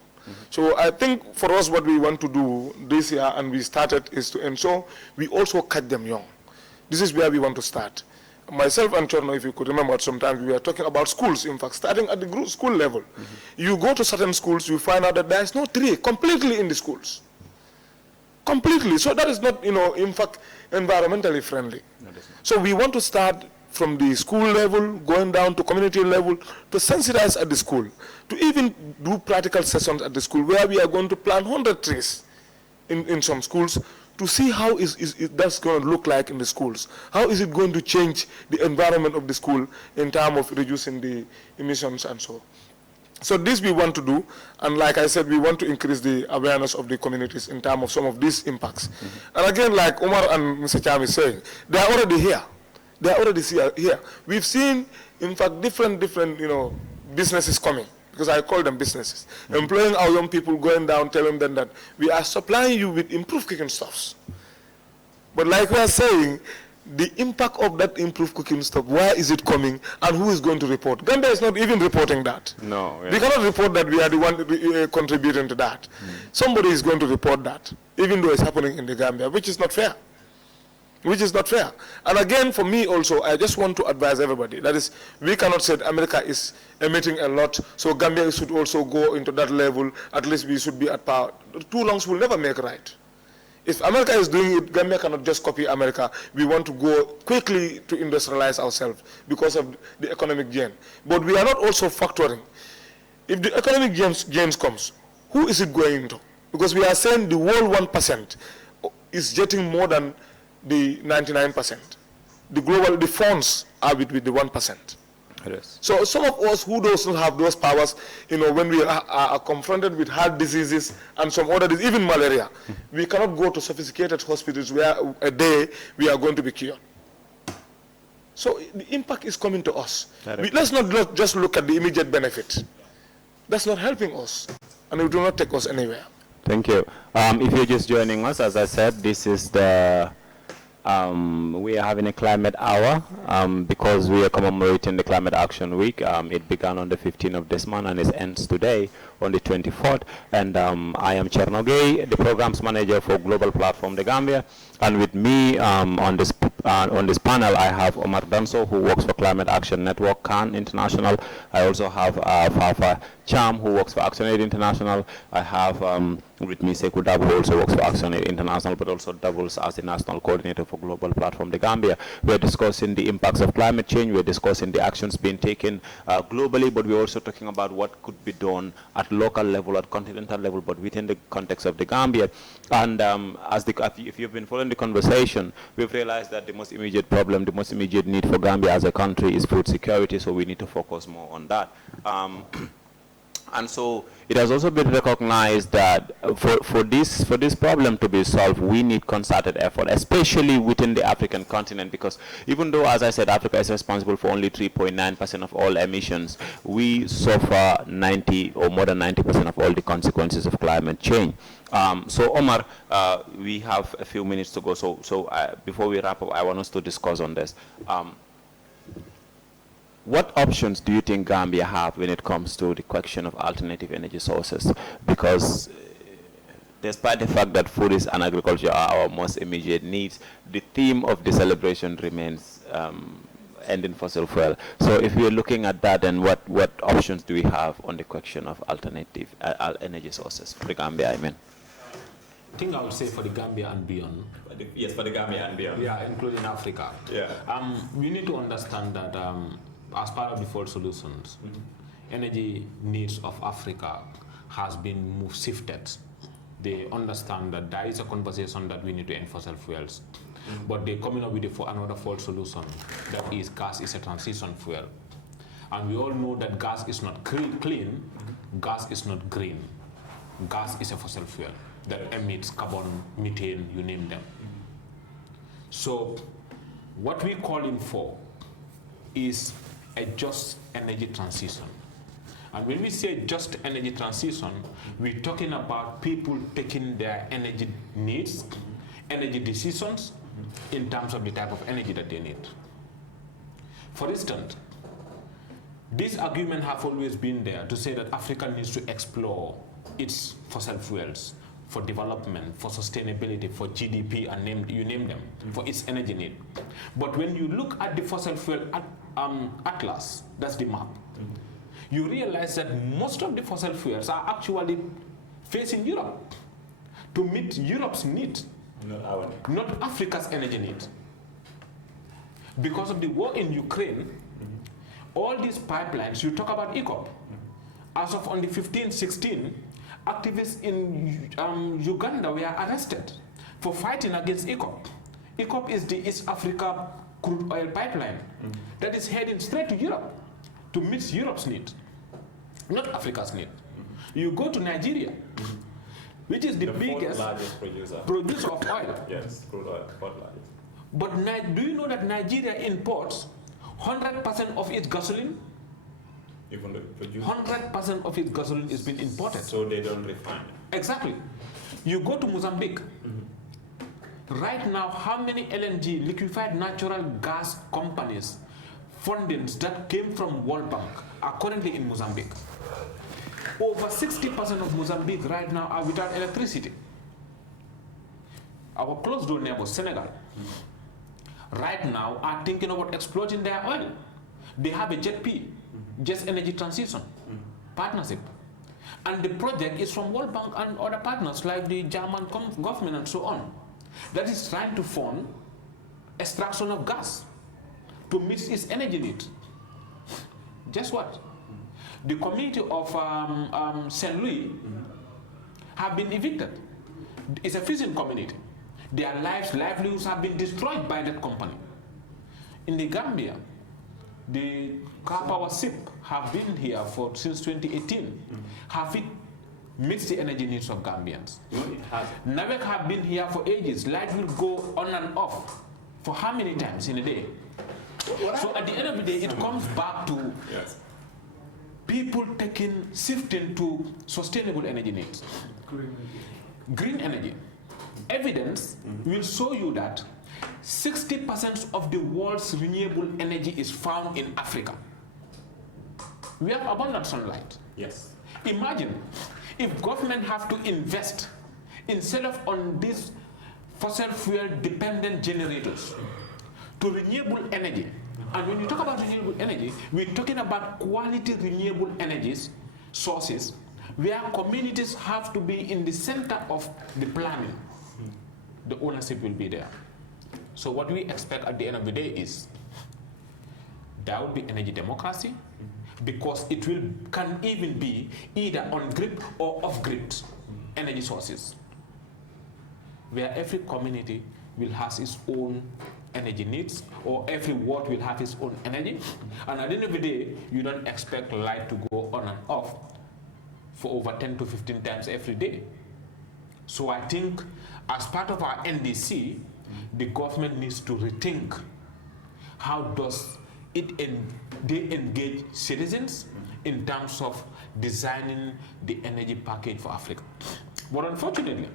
So I think for us what we want to do this year, and we started, is to ensure we also catch them young. This is where we want to start. Myself and Chorno, if you could remember, sometimes we were talking about schools, in fact, starting at the school level. You go to certain schools, you find out that there is no tree completely in the schools. Completely. So that is not, in fact, environmentally friendly. So we want to start from the school level, going down to community level, to sensitize at the school, to even do practical sessions at the school where we are going to plant 100 trees in some schools to see how that's going to look like in the schools. How is it going to change the environment of the school in terms of reducing the emissions and so on. So this we want to do, and like I said, we want to increase the awareness of the communities in terms of some of these impacts. And again, like Omar and Mr. Cham is saying, they are already here. They are already here. We've seen, in fact, different businesses coming, because I call them businesses, employing our young people, going down, telling them that we are supplying you with improved cooking stuffs. But like we are saying, the impact of that improved cooking stuff, where is it coming, and who is going to report? Gambia is not even reporting that. No. Yeah. We cannot report that we are the one contributing to that. Somebody is going to report that, even though it's happening in the Gambia, which is not fair. Which is not fair. And again, for me also, I just want to advise everybody, that is, we cannot say America is emitting a lot, so Gambia should also go into that level, at least we should be at par. Two wrongs will never make right. If America is doing it, Gambia cannot just copy America. We want to go quickly to industrialize ourselves because of the economic gain. But we are not also factoring. If the economic gains comes, who is it going to? Because we are saying the whole 1% is getting more than the 99%. The funds are with the 1%. Yes. So some of us who doesn't have those powers, when we are confronted with heart diseases and some other diseases, even malaria, we cannot go to sophisticated hospitals where a day we are going to be cured. So the impact is coming to us. Let's not just look at the immediate benefit. That's not helping us, and it will not take us anywhere. Thank you. If you're just joining us, as I said, this is the we are having a climate hour because we are commemorating the Climate Action Week. It began on the 15th of this month and it ends today on the 24th. And I am Chernogay, the programs manager for Global Platform The Gambia. And with me on this panel, I have Omar Danso, who works for Climate Action Network, CAN International. I also have Fafa Cham, who works for ActionAid International. I have with me Sekou Dabo, who also works for ActionAid International, but also doubles as the national coordinator for Global Platform The Gambia. We're discussing the impacts of climate change. We're discussing the actions being taken globally, but we're also talking about what could be done at local level, at continental level, but within the context of the Gambia. And if you've been following the conversation, we've realized that the most immediate problem, the most immediate need for Gambia as a country is food security, so we need to focus more on that. And so it has also been recognized that for this problem to be solved, we need concerted effort, especially within the African continent, because even though, as I said, Africa is responsible for only 3.9% of all emissions, we suffer 90 or more than 90% of all the consequences of climate change. So Omar, we have a few minutes to go, so before we wrap up, I want us to discuss on this. What options do you think Gambia have when it comes to the question of alternative energy sources? Because despite the fact that food and agriculture are our most immediate needs, the theme of the celebration remains ending fossil fuel. So if we're looking at that, then what options do we have on the question of alternative energy sources for the Gambia, I mean? I think I would say for the Gambia and beyond. Yes, for the Gambia and beyond. Yeah, including Africa. Yeah. We need to understand that as part of the full solutions, energy needs of Africa has been shifted. They understand that there is a conversation that we need to end fossil fuels, but they're coming up with another full solution, that is gas is a transition fuel. And we all know that gas is not clean, gas is not green. gas is a fossil fuel that emits carbon, methane, you name them. So what we're calling for is a just energy transition. And when we say just energy transition, we're talking about people taking their energy needs, energy decisions, in terms of the type of energy that they need. For instance, these arguments have always been there to say that Africa needs to explore its fossil fuels for development, for sustainability, for GDP, and you name them, for its energy need. But when you look at the fossil fuel atlas, that's the map, you realize that most of the fossil fuels are actually facing Europe to meet Europe's need, not Africa's energy need. Because of the war in Ukraine, all these pipelines, you talk about EACOP. As of on the 15th, 16th, activists in Uganda were arrested for fighting against EACOP. EACOP is the East Africa crude oil pipeline that is heading straight to Europe to meet Europe's need, not Africa's need. You go to Nigeria, which is the biggest largest producer of oil. Yes, crude oil, fourth largest. But do you know that Nigeria imports 100% of its gasoline? Even the producer. 100% of its gasoline is being imported. So they don't refine it. Exactly. You go to Mozambique. Right now, how many LNG, liquefied natural gas companies, fundings that came from World Bank are currently in Mozambique? Over 60% of Mozambique right now are without electricity. Our close door neighbors, Senegal, right now are thinking about exploiting their oil. They have a JETP, Just Energy Transition Partnership. And the project is from World Bank and other partners like the German government and so on. That is trying to fund extraction of gas to meet its energy need. Guess what? The community of St. Louis have been evicted. It's a fishing community. Their livelihoods have been destroyed by that company. In the Gambia, the car power SIP have been here since 2018. Have it meets the energy needs of Gambians? No, it hasn't. NAVEC have been here for ages. Light will go on and off for how many times in a day? So at the end of the day, it comes back to people shifting to sustainable energy needs. Green energy. Evidence will show you that 60% of the world's renewable energy is found in Africa. We have abundant sunlight. Yes. Imagine if government have to invest instead of on these fossil fuel dependent generators to renewable energy. And when you talk about renewable energy, we're talking about quality renewable energies sources where communities have to be in the center of the planning. The ownership will be there. So what we expect at the end of the day is there will be energy democracy, because it can even be either on-grid or off-grid energy sources, where every community will have its own energy needs, or every ward will have its own energy. And at the end of the day, you don't expect light to go on and off for over 10 to 15 times every day. So I think as part of our NDC, the government needs to rethink how does they engage citizens in terms of designing the energy package for Africa. But unfortunately,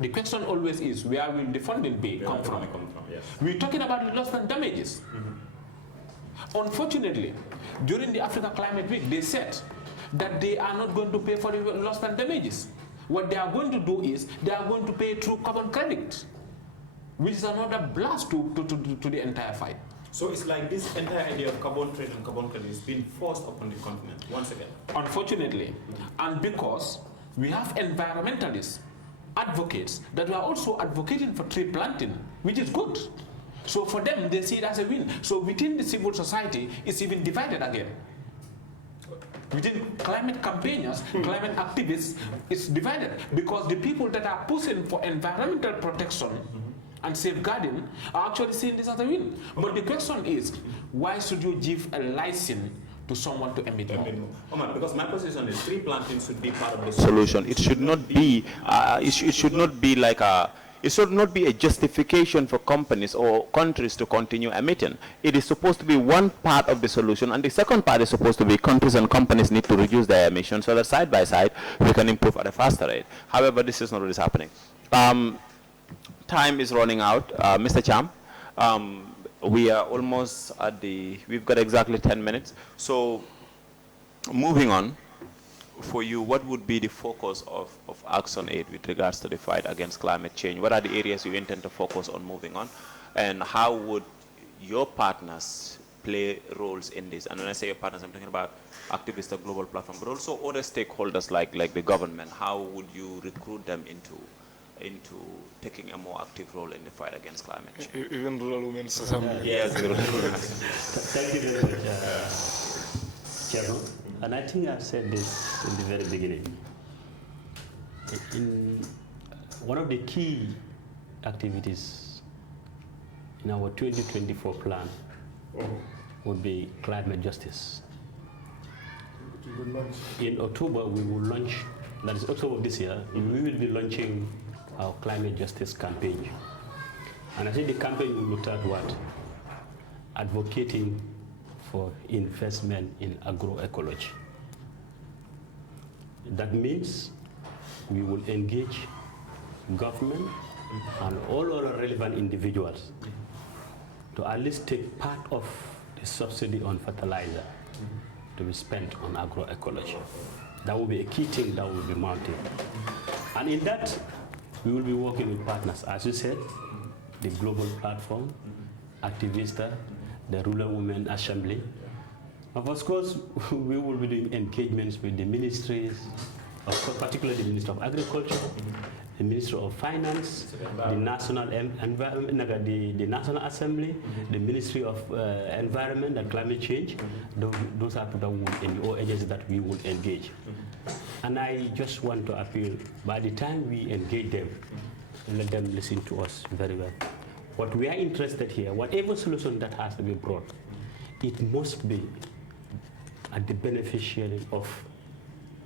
the question always is, where will the funding come from? Yes. We're talking about loss and damages. Unfortunately, during the Africa Climate Week, they said that they are not going to pay for the loss and damages. What they are going to do is they are going to pay through carbon credit, which is another blast to the entire fight. So it's like this entire idea of carbon trade and carbon credit is being forced upon the continent once again. Unfortunately, and because we have environmentalists, advocates that are also advocating for tree planting, which is good. So for them, they see it as a win. So within the civil society, it's even divided again. Within climate campaigners, climate activists, it's divided, because the people that are pushing for environmental protection and safeguarding are actually seeing this as a win. But the question is, why should you give a license to someone to emit more. Omar, because my position is tree planting should be part of the Solution. It should not be. It should not be like a. It should not be a justification for companies or countries to continue emitting. It is supposed to be one part of the solution, and the second part is supposed to be countries and companies need to reduce their emissions so that side by side we can improve at a faster rate. However, this is not what is happening. Time is running out. Mr. Cham, we are almost at the, we've got exactly 10 minutes. So moving on, for you, what would be the focus of Action Aid with regards to the fight against climate change? What are the areas you intend to focus on moving on? And how would your partners play roles in this? And when I say your partners, I'm talking about activists, the global platform, but also other stakeholders like the government. How would you recruit them into taking a more active role in the fight against climate change? Even rural women's assembly. Yes, the rural Thank you very much, Chairman. And I think I said this in the very beginning. One of the key activities in our 2024 plan would be climate justice. In October, we will launch, that is October of this year, we will be launching our climate justice campaign. And I think the campaign will look at what? Advocating for investment in agroecology. That means we will engage government and all other relevant individuals to at least take part of the subsidy on fertilizer to be spent on agroecology. That will be a key thing that will be mounted. And in that, we will be working with partners, as you said, the global platform, Activista, the Rural Women Assembly. Of course, we will be doing engagements with the ministries, of course, particularly the Ministry of Agriculture, the Ministry of Finance, the National the National Assembly, the Ministry of Environment and Climate Change. Those are all agencies that we will engage. And I just want to appeal, by the time we engage them, let them listen to us very well. What we are interested here, whatever solution that has to be brought, it must be at the beneficiary of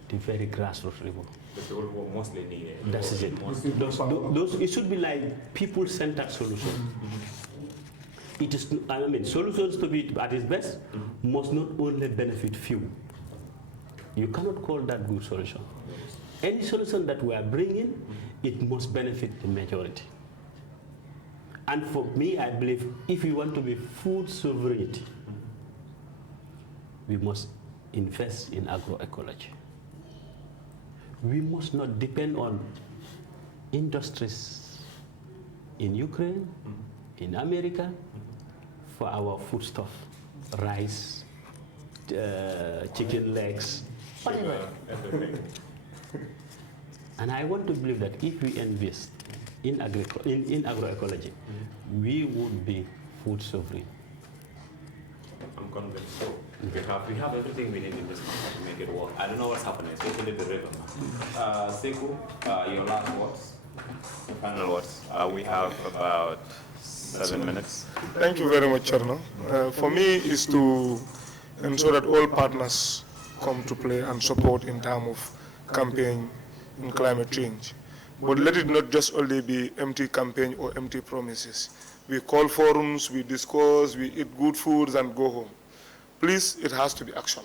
the very grassroots level. The people who are mostly needed. That's it. It should be like people-centered solution. It is, I mean, solutions to be at its best must not only benefit few. You cannot call that good solution. Any solution that we are bringing, it must benefit the majority. And for me, I believe if we want to be food sovereignty, we must invest in agroecology. We must not depend on industries in Ukraine, in America, for our foodstuff, rice, chicken legs, whatever. And I want to believe that if we invest in agroecology, we would be food sovereign. I'm convinced so. We have everything we need in this country to make it work. I don't know what's happening, especially the river. Sekou, your last words? Final words. We have about 7 minutes. Thank you very much, Cherno. For me, is to ensure that all partners come to play and support in terms of campaign in climate change. But let it not just only be empty campaign or empty promises. We call forums, we discuss, we eat good foods and go home. Please, it has to be action.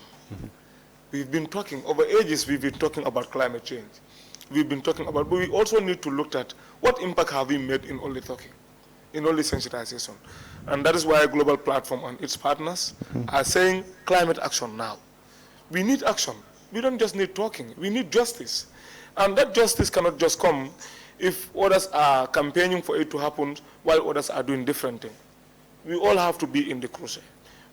We've been talking, over ages we've been talking about climate change. We've been talking about, but we also need to look at what impact have we made in only talking, in only sensitization. And that is why a global platform and its partners are saying climate action now. We need action. We don't just need talking, we need justice. And that justice cannot just come if others are campaigning for it to happen while others are doing different things. We all have to be in the crusade.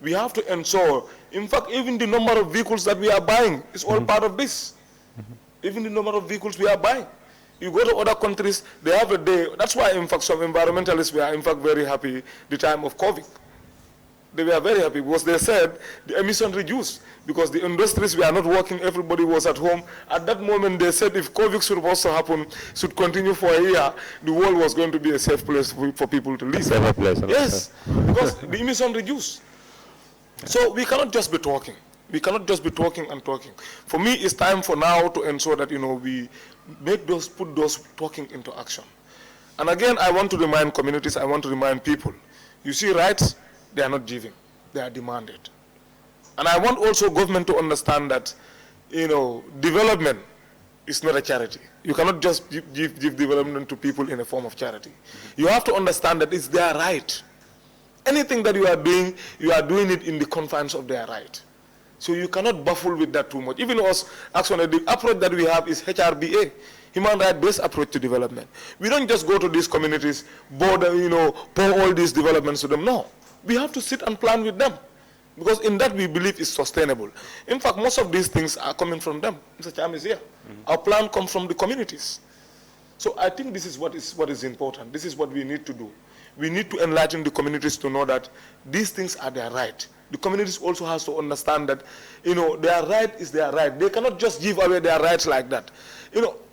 We have to ensure, in fact, even the number of vehicles that we are buying is all part of this. Even the number of vehicles we are buying. You go to other countries, they have a day. That's why, in fact, some environmentalists were, in fact, very happy the time of COVID. They were very happy because they said the emission reduced because the industries were not working, everybody was at home. At that moment, they said if COVID should also happen, should continue for a year, the world was going to be a safe place for people to live. Safe place. Yes, because the emission reduced. So we cannot just be talking. We cannot just be talking and talking. For me, it's time for now to ensure that, we put those talking into action. And again, I want to remind communities, I want to remind people, you see, rights, they are not given, they are demanded. And I want also government to understand that, development is not a charity. You cannot just give development to people in a form of charity. You have to understand that it's their right. Anything that you are doing it in the confines of their right. So you cannot baffle with that too much. Even us, actually, the approach that we have is HRBA, human rights-based approach to development. We don't just go to these communities, pour all these developments to them. No, we have to sit and plan with them. Because in that we believe is sustainable. In fact, most of these things are coming from them. Mr. Cham is here. Our plan comes from the communities. So I think this is what is important. This is what we need to do. We need to enlighten the communities to know that these things are their right. The communities also has to understand that, their right is their right. They cannot just give away their rights like that.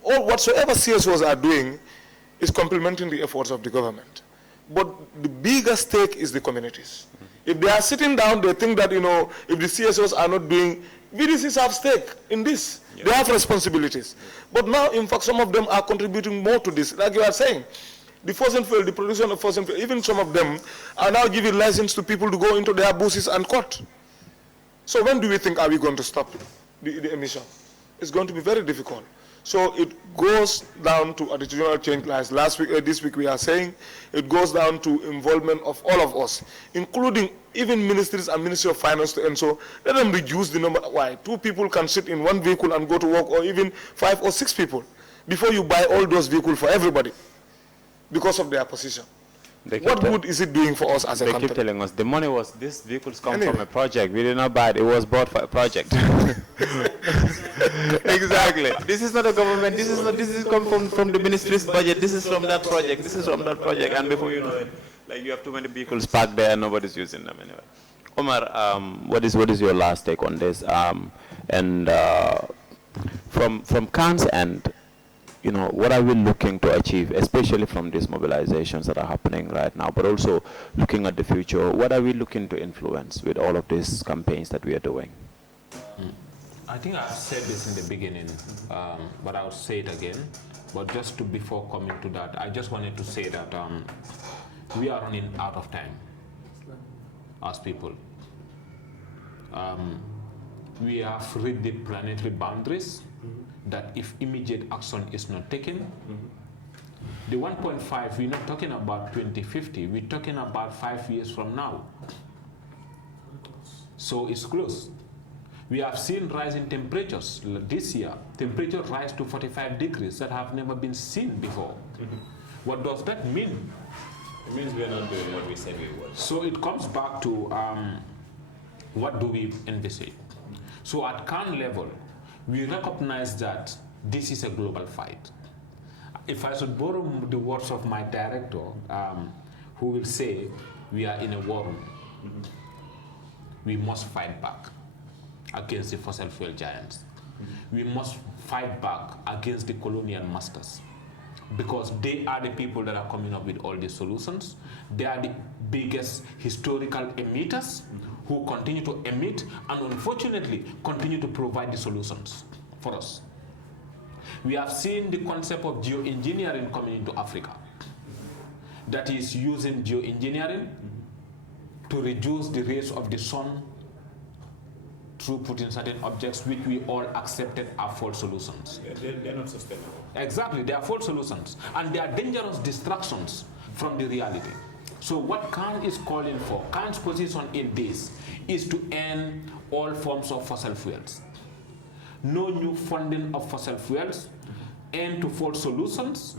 All whatsoever CSOs are doing is complementing the efforts of the government. But the bigger stake is the communities. If they are sitting down, they think that, if the CSOs are not doing, VDCs have stake in this. Yeah. They have responsibilities. But now, in fact, some of them are contributing more to this. Like you are saying, the fossil fuel, the production of fossil fuel, even some of them are now giving license to people to go into their bushes and cut. So when do we think are we going to stop the emission? It's going to be very difficult. So it goes down to attitudinal change, like this week we are saying, it goes down to involvement of all of us, including even ministries and Ministry of Finance, and so let them reduce the number. Why? 2 people can sit in one vehicle and go to work, or even 5 or 6 people, before you buy all those vehicles for everybody, because of their position. What good is it doing for us as a country? They keep telling us the money was, these vehicles come from a project. We did not buy it. It was bought for a project. Exactly. This is not a government. This is come from the ministry's budget. This is from that project. This is from that project. And before you know it, like you have too many vehicles parked there and nobody's using them anyway. Omar, what is your last take on this? From Khan's end, what are we looking to achieve, especially from these mobilizations that are happening right now, but also looking at the future, what are we looking to influence with all of these campaigns that we are doing? I think I've said this in the beginning, but I'll say it again. But before coming to that, I just wanted to say that we are running out of time as people. We have reached the planetary boundaries. That if immediate action is not taken, the 1.5, we're not talking about 2050, we're talking about 5 years from now. So it's close. We have seen rising temperatures this year. Temperature rise to 45 degrees that have never been seen before. What does that mean? It means we're not doing what we said we would. So it comes back to what do we envisage? So at Khan level, we recognize that this is a global fight. If I should borrow the words of my director, who will say, we are in a war room. We must fight back against the fossil fuel giants. We must fight back against the colonial masters, because they are the people that are coming up with all these solutions. They are the biggest historical emitters who continue to emit and unfortunately continue to provide the solutions for us. We have seen the concept of geoengineering coming into Africa. That is using geoengineering to reduce the rays of the sun through putting certain objects which we all accepted are false solutions. They're not sustainable. Exactly, they are false solutions. And they are dangerous distractions from the reality. So what Khan is calling for, Khan's position in this, is to end all forms of fossil fuels. No new funding of fossil fuels, end to false solutions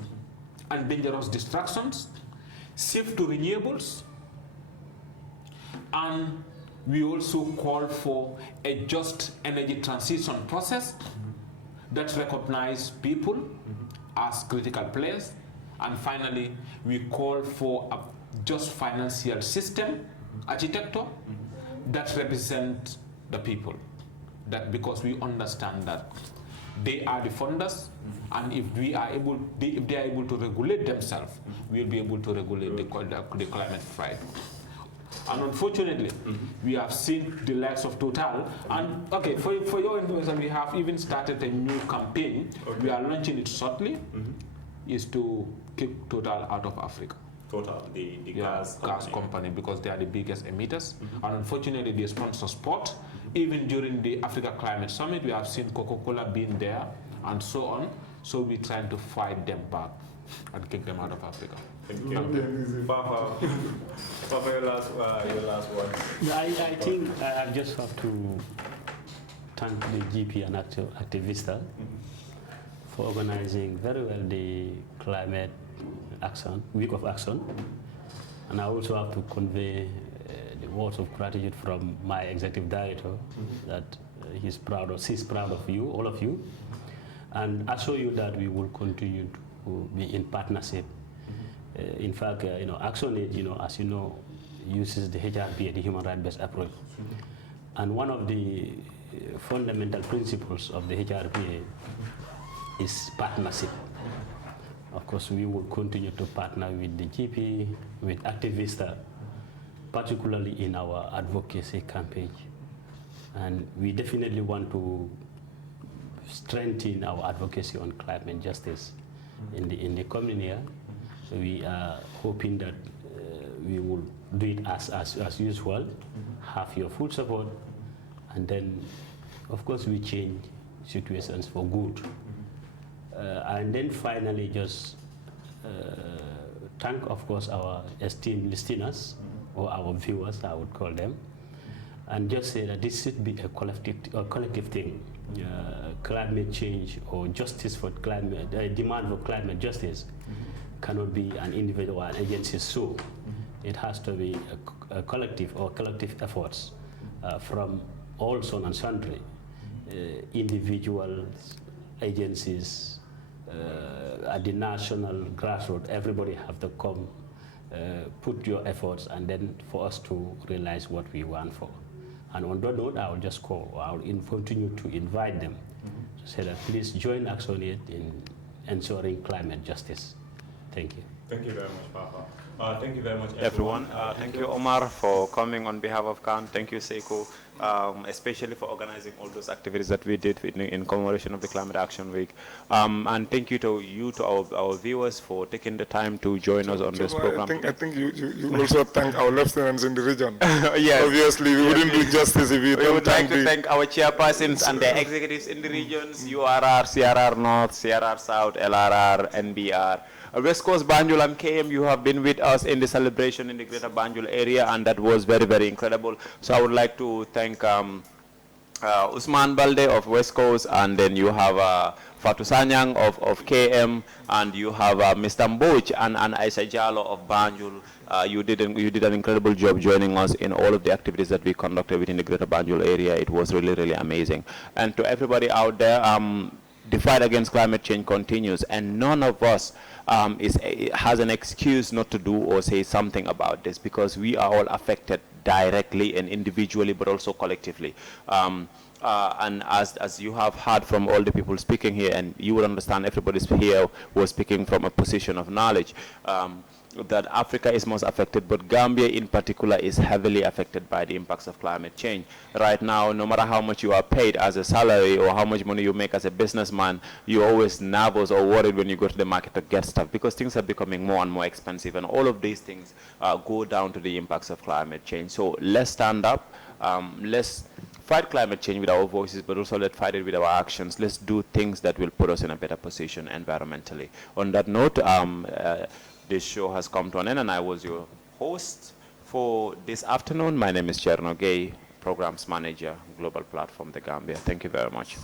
and dangerous distractions, shift to renewables, and we also call for a just energy transition process that recognizes people as critical players. And finally, we call for a just financial system architecture that represents the people. That because we understand that they are the funders, and if they are able to regulate themselves, we'll be able to regulate the climate fight. And unfortunately, we have seen the likes of Total. And okay, for your information, we have even started a new campaign. We are launching it shortly. Is to kick Total out of Africa. Total, the gas company, because they are the biggest emitters. And unfortunately, they sponsor sport. Even during the Africa Climate Summit, we have seen Coca-Cola being there and so on. So we're trying to fight them back and kick them out of Africa. Thank you. Papa, your last word. I think I just have to thank the GP and Activista for organizing very well the climate action, week of action. And I also have to convey the words of gratitude from my executive director that she's proud of you, all of you, and assure you that we will continue to be in partnership. In fact, ActionAid, as you know, uses the HRPA, the Human Rights Based Approach. And one of the fundamental principles of the HRPA is partnership. Of course, we will continue to partner with the GP, with Activista, particularly in our advocacy campaign. And we definitely want to strengthen our advocacy on climate justice in the coming year. So we are hoping that we will do it as usual, have your full support, and then, of course, we change situations for good. And then finally, just thank, of course, our esteemed listeners, or our viewers, I would call them, and just say that this should be a collective thing. Climate change or justice for climate, demand for climate justice cannot be an individual or an agency. So it has to be a collective or collective efforts from all son and sundry, individuals, agencies, at the national grassroots. Everybody have to come, put your efforts, and then for us to realize what we want for. And on that note, I will just call, I will continue to invite them to say that please join ActionAid in ensuring climate justice. Thank you. Thank you very much, Papa. Thank you very much, everyone. Thank you, Omar, for coming on behalf of CAN. Thank you, Seiko, especially for organizing all those activities that we did in commemoration of the Climate Action Week. And thank you to our viewers for taking the time to join us on this program. I think you also thank our lieutenants in the region. Yes. Obviously, we wouldn't do justice if we don't would like to thank our chairpersons and their executives in the regions, URR, CRR North, CRR South, LRR, NBR. West Coast Banjul and KM, you have been with us in the celebration in the greater Banjul area, and that was very, very incredible. So I would like to thank Usman Balde of West Coast, and then you have Fatou Sanyang of KM, and you have Mr. Mbouch and Aisha Jallo of Banjul. You did an incredible job joining us in all of the activities that we conducted within the greater Banjul area. It was really, really amazing. And to everybody out there, the fight against climate change continues, and none of us has an excuse not to do or say something about this, because we are all affected directly and individually, but also collectively. And as you have heard from all the people speaking here, and you would understand everybody's here was speaking from a position of knowledge, that Africa is most affected, but Gambia in particular is heavily affected by the impacts of climate change. Right now, no matter how much you are paid as a salary or how much money you make as a businessman, you're always nervous or worried when you go to the market to get stuff, because things are becoming more and more expensive, and all of these things go down to the impacts of climate change. So let's stand up, let's fight climate change with our voices, but also let's fight it with our actions. Let's do things that will put us in a better position environmentally. On that note, this show has come to an end, and I was your host for this afternoon. My name is Cherno Gay, Programs Manager, Global Platform, The Gambia. Thank you very much.